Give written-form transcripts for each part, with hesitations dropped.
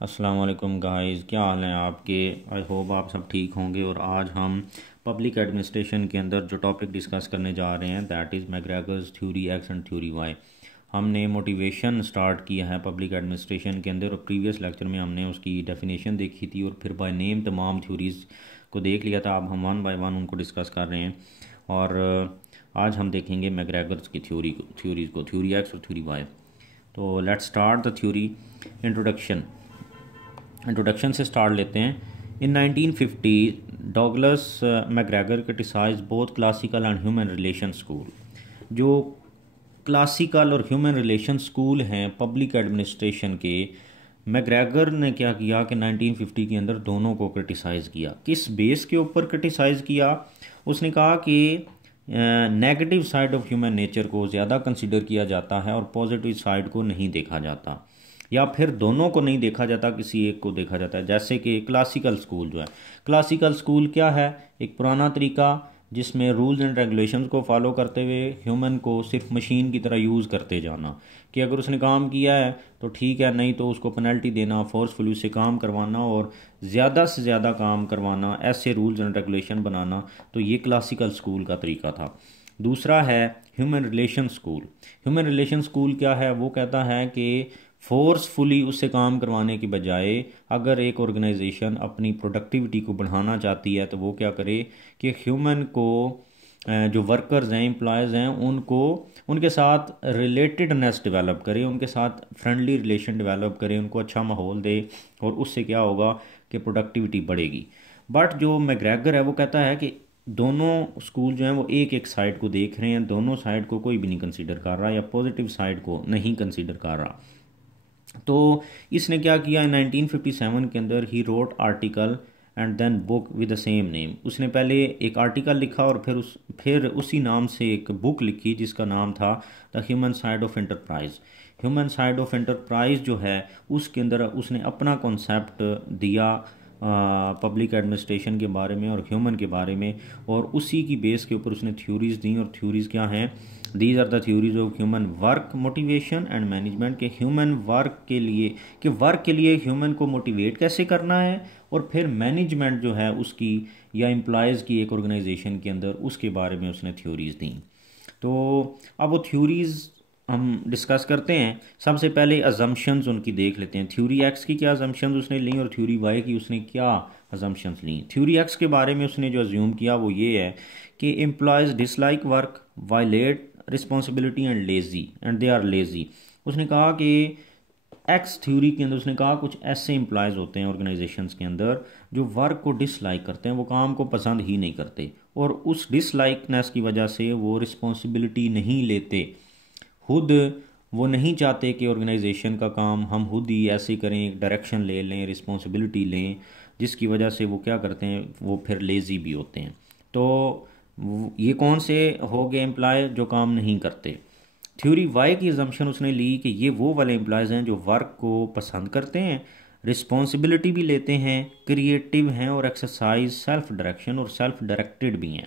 अस्सलाम वालेकुम गाइस, क्या हाल हैं आपके। आई होप आप सब ठीक होंगे। और आज हम पब्लिक एडमिनिस्ट्रेशन के अंदर जो टॉपिक डिस्कस करने जा रहे हैं that is McGregor's theory X and theory Y. हमने मोटिवेशन स्टार्ट किया है पब्लिक एडमिनिस्ट्रेशन के अंदर और प्रीवियस लेक्चर में हमने उसकी डेफिनेशन देखी थी और फिर बाय नेम तमाम थ्योरीज़ को देख लिया था। अब हम वन बाय वन उनको डिस्कस कर रहे हैं और आज हम देखेंगे मैकग्रेगर्स की थ्योरीज़ को, थ्योरी एक्स और थ्योरी वाई। तो let's start the theory. Introduction से स्टार्ट लेते हैं। In 1950 Douglas McGregor criticise both classical and human relation school. जो क्लासिकल और ह्यूमन रिलेशन स्कूल हैं पब्लिक एडमिनिस्ट्रेशन के, मैकग्रेगर ने क्या किया कि 1950 के अंदर दोनों को क्रिटिसाइज़ किया। किस बेस के ऊपर क्रिटिसाइज़ किया? उसने कहा कि negative side of human nature को ज़्यादा कंसिडर किया जाता है और पॉजिटिव साइड को नहीं देखा जाता, या फिर दोनों को नहीं देखा जाता, किसी एक को देखा जाता है। जैसे कि क्लासिकल स्कूल जो है, क्लासिकल स्कूल क्या है? एक पुराना तरीका जिसमें रूल्स एंड रेगुलेशंस को फॉलो करते हुए ह्यूमन को सिर्फ मशीन की तरह यूज़ करते जाना, कि अगर उसने काम किया है तो ठीक है, नहीं तो उसको पेनल्टी देना, फोर्सफुली उससे काम करवाना और ज़्यादा से ज़्यादा काम करवाना, ऐसे रूल्स एंड रेगुलेशन बनाना। तो ये क्लासिकल स्कूल का तरीका था। दूसरा है human relation school. Human relation school क्या है? वो कहता है कि फोर्सफुली उससे काम करवाने की बजाय अगर एक ऑर्गेनाइजेशन अपनी प्रोडक्टिविटी को बढ़ाना चाहती है तो वो क्या करे कि ह्यूमन को, जो वर्कर्स हैं, एम्प्लॉयज़ हैं, उनको उनके साथ रिलेटेडनेस डेवलप करे, उनके साथ फ्रेंडली रिलेशन डेवलप करे, उनको अच्छा माहौल दे और उससे क्या होगा कि प्रोडक्टिविटी बढ़ेगी। बट जो मैकग्रेगर है वो कहता है कि दोनों स्कूल जो हैं वो एक एक साइड को देख रहे हैं, दोनों साइड को कोई भी नहीं कंसीडर कर रहा या पॉजिटिव साइड को नहीं कंसीडर कर रहा। तो इसने क्या किया, 1957 के अंदर ही wrote article and then book with the same name. उसने पहले एक आर्टिकल लिखा और फिर उसी नाम से एक बुक लिखी जिसका नाम था the human side of enterprise. Human side of enterprise जो है उसके अंदर उसने अपना कॉन्सेप्ट दिया पब्लिक एडमिनिस्ट्रेशन के बारे में और ह्यूमन के बारे में, और उसी की बेस के ऊपर उसने थ्योरीज़ दी। और थ्योरीज़ क्या हैं? These are the theories of human work motivation and management. के ह्यूमन वर्क के लिए, कि वर्क के लिए ह्यूमन को मोटिवेट कैसे करना है, और फिर मैनेजमेंट जो है उसकी या एम्प्लॉयज़ की एक ऑर्गेनाइजेशन के अंदर, उसके बारे में उसने थ्योरीज़ दी। तो अब वो थ्योरीज़ हम डिस्कस करते हैं। सबसे पहले अजम्पशंस उनकी देख लेते हैं। थ्योरी एक्स की क्या अजम्पशंस उसने ली और थ्योरी वाई की उसने क्या अजम्पशंस ली। थ्योरी एक्स के बारे में उसने जो अज्यूम किया वो ये है कि employees dislike work, violate responsibility and they are lazy. उसने कहा कि एक्स थ्योरी के अंदर उसने कहा कुछ ऐसे एम्प्लॉयज़ होते हैं ऑर्गेनाइजेशंस के अंदर जो वर्क को डिसलाइक करते हैं, वो काम को पसंद ही नहीं करते, और उस डिसलाइकनेस की वजह से वो रिस्पॉन्सिबिलिटी नहीं लेते। खुद वो नहीं चाहते कि ऑर्गेनाइजेशन का काम हम खुद ही ऐसे करें, एक डायरेक्शन ले लें, रिस्पॉन्सिबिलिटी लें, जिसकी वजह से वो क्या करते हैं, वो फिर लेज़ी भी होते हैं। तो ये कौन से हो गए एम्प्लॉय जो काम नहीं करते। थ्योरी वाई की अजम्पशन उसने ली कि ये वो वाले एम्प्लॉयज़ हैं जो वर्क को पसंद करते हैं, रिस्पॉन्सिबिलिटी भी लेते हैं, क्रिएटिव हैं और एक्सरसाइज सेल्फ डायरेक्शन और सेल्फ डायरेक्टेड भी हैं।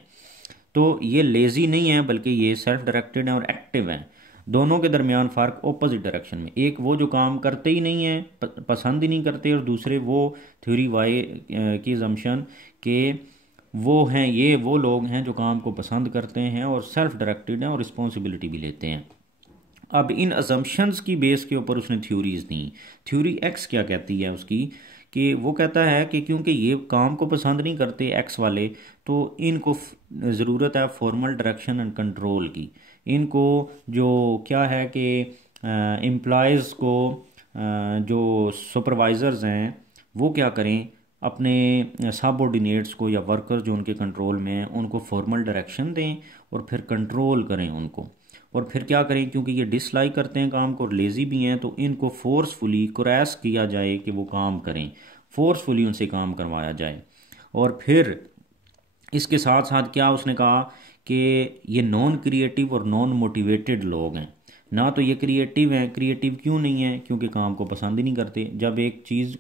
तो ये लेज़ी नहीं है बल्कि ये सेल्फ डायरेक्टेड हैं और एक्टिव हैं। दोनों के दरमियान फ़र्क ऑपोजिट डायरेक्शन में, एक वो जो काम करते ही नहीं हैं, पसंद ही नहीं करते, और दूसरे वो थ्योरी वाई की अजम्पशन के वो हैं, ये वो लोग हैं जो काम को पसंद करते हैं और सेल्फ डायरेक्टेड हैं और रिस्पॉन्सिबिलिटी भी लेते हैं। अब इन अजम्पशंस की बेस के ऊपर उसने थ्योरीज दी। थ्योरी एक्स क्या कहती है उसकी, कि वो कहता है कि क्योंकि ये काम को पसंद नहीं करते एक्स वाले, तो इनको ज़रूरत है फॉर्मल डायरेक्शन एंड कंट्रोल की। इनको जो क्या है कि एम्प्लॉयज़ को जो सुपरवाइज़र्स हैं वो क्या करें, अपने सबऑर्डिनेट्स को या वर्कर्स जो उनके कंट्रोल में हैं उनको फॉर्मल डायरेक्शन दें और फिर कंट्रोल करें उनको। और फिर क्या करें, क्योंकि ये डिसलाइक करते हैं काम को और लेज़ी भी हैं, तो इनको फोर्सफुली क्रैश किया जाए कि वो काम करें, फोर्सफुली उनसे काम करवाया जाए। और फिर इसके साथ साथ क्या उसने कहा कि ये नॉन क्रिएटिव और नॉन मोटिवेटेड लोग हैं। ना तो ये क्रिएटिव हैं, क्रिएटिव क्यों नहीं है, क्योंकि काम को पसंद ही नहीं करते। जब एक चीज़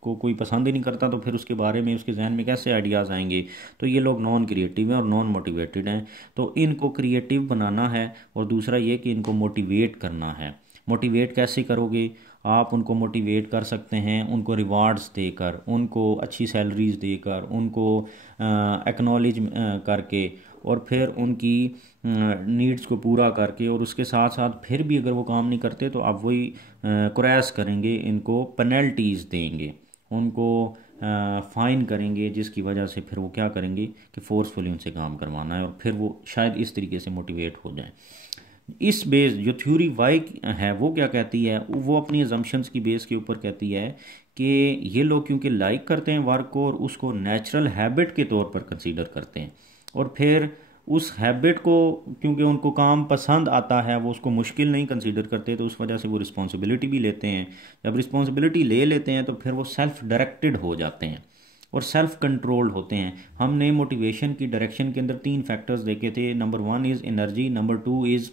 को कोई पसंद ही नहीं करता तो फिर उसके बारे में उसके जहन में कैसे आइडियाज़ आएंगे। तो ये लोग नॉन क्रिएटिव हैं और नॉन मोटिवेटेड हैं। तो इनको क्रिएटिव बनाना है और दूसरा ये कि इनको मोटिवेट करना है। मोटिवेट कैसे करोगे? आप उनको मोटिवेट कर सकते हैं, उनको रिवार्ड्स देकर, उनको अच्छी सैलरीज देकर, उनको एक्नॉलेज करके, और फिर उनकी नीड्स को पूरा करके, और उसके साथ साथ फिर भी अगर वो काम नहीं करते तो आप वही क्रैश करेंगे, इनको पेनल्टीज़ देंगे, उनको फ़ाइन करेंगे, जिसकी वजह से फिर वो क्या करेंगे कि फोर्सफुली उनसे काम करवाना है, और फिर वो शायद इस तरीके से मोटिवेट हो जाए। इस बेस जो थ्योरी वाई है वो क्या कहती है, वो अपनी अजम्पशंस की बेस के ऊपर कहती है कि ये लोग क्योंकि लाइक करते हैं वर्क को और उसको नेचुरल हैबिट के तौर पर कंसीडर करते हैं, और फिर उस हैबिट को क्योंकि उनको काम पसंद आता है वो उसको मुश्किल नहीं कंसीडर करते, तो उस वजह से वो रिस्पॉन्सिबिलिटी भी लेते हैं। जब रिस्पॉन्सिबिलिटी ले लेते हैं तो फिर वो सेल्फ डायरेक्टेड हो जाते हैं और सेल्फ कंट्रोल्ड होते हैं। हमने मोटिवेशन की डायरेक्शन के अंदर 3 फैक्टर्स देखे थे। Number 1 is energy, number 2 is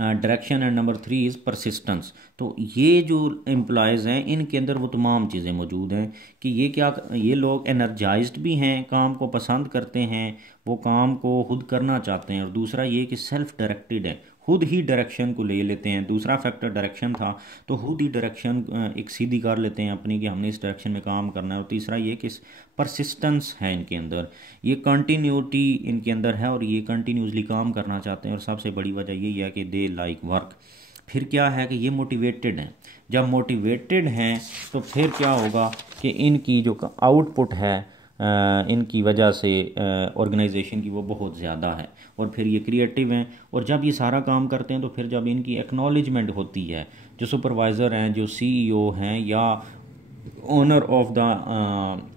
direction, and number 3 is persistence. तो ये जो एम्प्लॉयज़ हैं इनके अंदर वो तमाम चीज़ें मौजूद हैं कि ये लोग एनर्जाइज्ड भी हैं, काम को पसंद करते हैं, वो काम को खुद करना चाहते हैं, और दूसरा ये कि सेल्फ डायरेक्टेड है, खुद ही डायरेक्शन को ले लेते हैं। दूसरा फैक्टर डायरेक्शन था, तो खुद ही डायरेक्शन एक सीधी कर लेते हैं अपनी कि हमने इस डायरेक्शन में काम करना है। और तीसरा ये कि परसिस्टेंस है इनके अंदर, ये कंटिन्यूटी इनके अंदर है और ये कंटिन्यूसली काम करना चाहते हैं। और सबसे बड़ी वजह यही है कि दे लाइक वर्क। फिर क्या है कि ये मोटिवेटेड हैं। जब मोटिवेटेड हैं तो फिर क्या होगा कि इनकी जो आउटपुट है इनकी वजह से ऑर्गेनाइजेशन की वो बहुत ज़्यादा है, और फिर ये क्रिएटिव हैं। और जब ये सारा काम करते हैं तो फिर जब इनकी एक्नॉलेजमेंट होती है, जो सुपरवाइज़र हैं, जो सीईओ हैं, या ओनर ऑफ द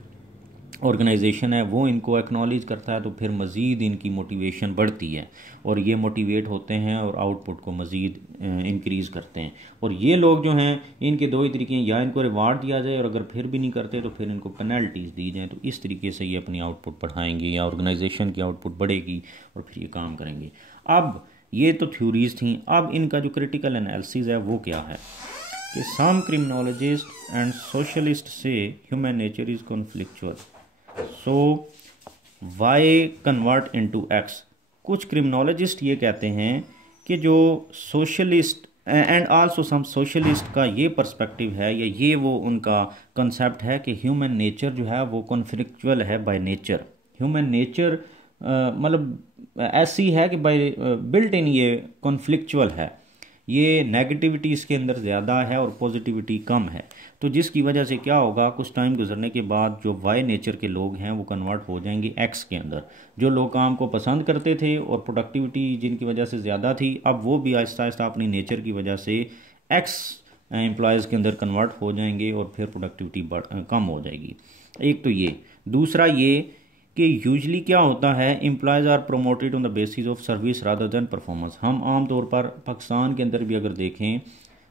ऑर्गेनाइजेशन है, वो इनको एक्नॉलेज करता है, तो फिर मज़ीद इनकी मोटिवेशन बढ़ती है और ये मोटिवेट होते हैं और आउटपुट को मज़ीद इंक्रीज़ करते हैं। और ये लोग जो हैं इनके 2 ही तरीके हैं, या इनको रिवार्ड दिया जाए और अगर फिर भी नहीं करते तो फिर इनको पेनल्टीज़ दी जाएँ। तो इस तरीके से ये अपनी आउटपुट बढ़ाएंगे या ऑर्गेनाइजेशन की आउटपुट बढ़ेगी और फिर ये काम करेंगे। अब ये तो थ्योरीज थी। अब इनका जो क्रिटिकल एनालिसिस है वो क्या है कि सम क्रिमिनोलॉजिस्ट एंड सोशलिस्ट से human nature is conflictual, so why convert into X. कुछ क्रिमिनोलॉजिस्ट ये कहते हैं कि जो socialist and also some socialist का ये पर्सपेक्टिव है या ये वो उनका कंसेप्ट है कि ह्यूमन नेचर जो है वो कॉन्फ्लिक्चुअल है बाय नेचर। ह्यूमन नेचर मतलब ऐसी है कि बाय बिल्ट इन ये कॉन्फ्लिक्चुअल है, ये नेगेटिविटी इसके अंदर ज़्यादा है और पॉजिटिविटी कम है। तो जिसकी वजह से क्या होगा, कुछ टाइम गुजरने के बाद जो वाई नेचर के लोग हैं वो कन्वर्ट हो जाएंगे एक्स के अंदर। जो लोग काम को पसंद करते थे और प्रोडक्टिविटी जिनकी वजह से ज़्यादा थी, अब वो भी आहिस्ता आहिस्ता अपनी नेचर की वजह से एक्स एम्प्लॉयज़ के अंदर कन्वर्ट हो जाएंगे और फिर प्रोडक्टिविटी कम हो जाएगी। एक तो ये। दूसरा ये कि यूजली क्या होता है, employees are promoted on the basis of service rather than performance. हम आम तौर पर पाकिस्तान के अंदर भी अगर देखें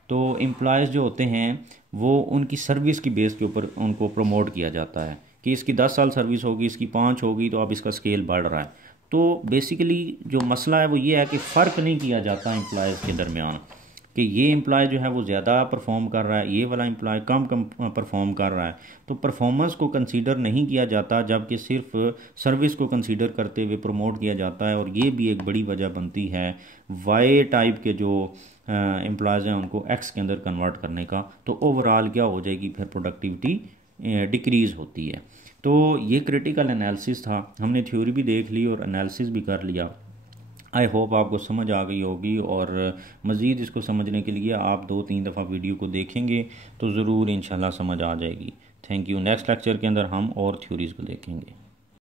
तो एम्प्लॉयज़ जो होते हैं वो उनकी सर्विस की बेस के ऊपर उनको प्रमोट किया जाता है कि इसकी 10 साल सर्विस होगी, इसकी 5 होगी, तो अब इसका स्केल बढ़ रहा है। तो बेसिकली जो मसला है वो ये है कि फ़र्क नहीं किया जाता एम्प्लॉयज़ के दरमियान कि ये एम्प्लॉय जो है वो ज़्यादा परफॉर्म कर रहा है, ये वाला एम्प्लॉय कम परफॉर्म कर रहा है। तो परफॉर्मेंस को कंसीडर नहीं किया जाता, जबकि सिर्फ सर्विस को कंसीडर करते हुए प्रमोट किया जाता है। और ये भी एक बड़ी वजह बनती है वाई टाइप के जो एम्प्लॉयज़ हैं उनको एक्स के अंदर कन्वर्ट करने का। तो ओवरऑल क्या हो जाएगी, फिर प्रोडक्टिविटी डिक्रीज़ होती है। तो ये क्रिटिकल एनालिसिस था, हमने थ्योरी भी देख ली और एनालिसिस भी कर लिया। आई होप आपको समझ आ गई होगी, और मज़ीद इसको समझने के लिए आप 2-3 दफ़ा वीडियो को देखेंगे तो ज़रूर इंशाल्लाह समझ आ जाएगी। Thank you. नेक्स्ट लेक्चर के अंदर हम और थ्योरीज़ को देखेंगे।